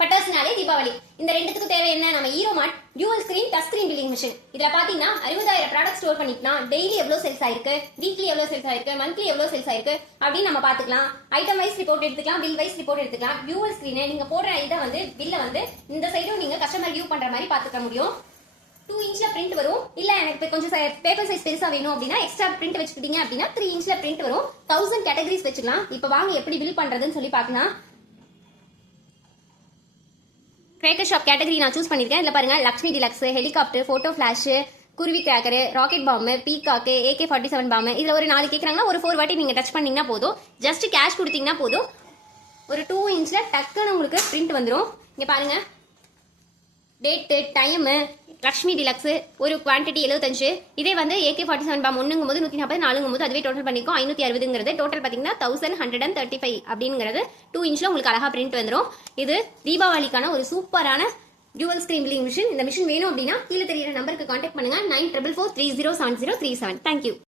பட்டாசுனாலே தீபாவளி. இந்த ரெண்டுத்துக்கு தேவை என்ன? நம்ம ஈரோமார்ட் dual screen touch screen billing machine. இதுல பாத்தீங்கன்னா 60,000 ப்ராடக்ட் ஸ்டோர் பண்ணிக்கலாம். டெய்லி எவ்வளவு சேல்ஸ் ஆயிருக்கு, வீக்லி எவ்வளவு சேல்ஸ் ஆயிருக்கு, மந்த்லி எவ்வளவு சேல்ஸ் ஆயிருக்கு அப்படின்னு நம்ம பாத்துக்கலாம். ஐட்டம் வைஸ் ரிப்போர்ட் எடுத்துக்கலாம், பில் வைஸ் ரிப்போர்ட் எடுத்துக்கலாம். டியூவல் ஸ்கிரீன் நீங்க போடுற இதை வந்து பில்ல வந்து இந்த சைடும் நீங்க கஸ்டமர் வியூ பண்ற மாதிரி பாத்துக்க முடியும். 2 இன்ச்ல பிரிண்ட் வரும். இல்ல எனக்கு கொஞ்சம் பேப்பர் சைஸ் பெருசா வேணும் அப்படின்னா எக்ஸ்ட்ரா பிரிண்ட் வச்சுக்கிட்டீங்க அப்படின்னா 3 இன்ச்ல பிரிண்ட் வரும். 1000 கேட்டகரிஸ் வச்சுக்கலாம். இப்ப வாங்க எப்படி பில் பண்றதுன்னு சொல்லி பார்க்கலாம். கிரேக்கர் ஷாப் கேட்டகரி நான் சூஸ் பண்ணிருக்கேன். இதுல பாருங்க Lakshmi deluxe, helicopter, photo flash, குருவி கிராக்கர், ராக்கெட் பாம்பு, பீகாக்கு, AK-47 பாம்பு. இதுல ஒரு 4 கேக்குறாங்கன்னா ஒரு 4 வாட்டி நீங்க டச் பண்ணீங்கன்னா போதும். ஜஸ்ட் கேஷ் கொடுத்தீங்கன்னா போதும். ஒரு 2 இன்ச்ல டக்குன்னு உங்களுக்கு பிரிண்ட் வந்துடும். இங்க பாருங்க டேட்டு, டைமு, லக்ஷ்மி டிலக்ஸ், ஒரு குவான்டிட்டி 75. இதே வந்து AK-47 பாம் 1ங்கும்போது 140, 4ங்கும்போது அதுவே டோட்டல் பண்ணிக்கும் 560ங்கிறது. டோட்டல் பார்த்தீங்கன்னா 1135 அப்படிங்கிறது 2 இன்ச்ல உங்களுக்கு அழகா பிரிண்ட் வந்துடும். இது தீபாவளிக்கான ஒரு சூப்பரான டியூவல் ஸ்கிரீன் பில்லிங் மிஷின். இந்த மிஷின் வேணும் அப்படின்னா கீழே தெரியுற நம்பருக்கு கான்டாக்ட் பண்ணுங்க 9444307037. தேங்க்யூ.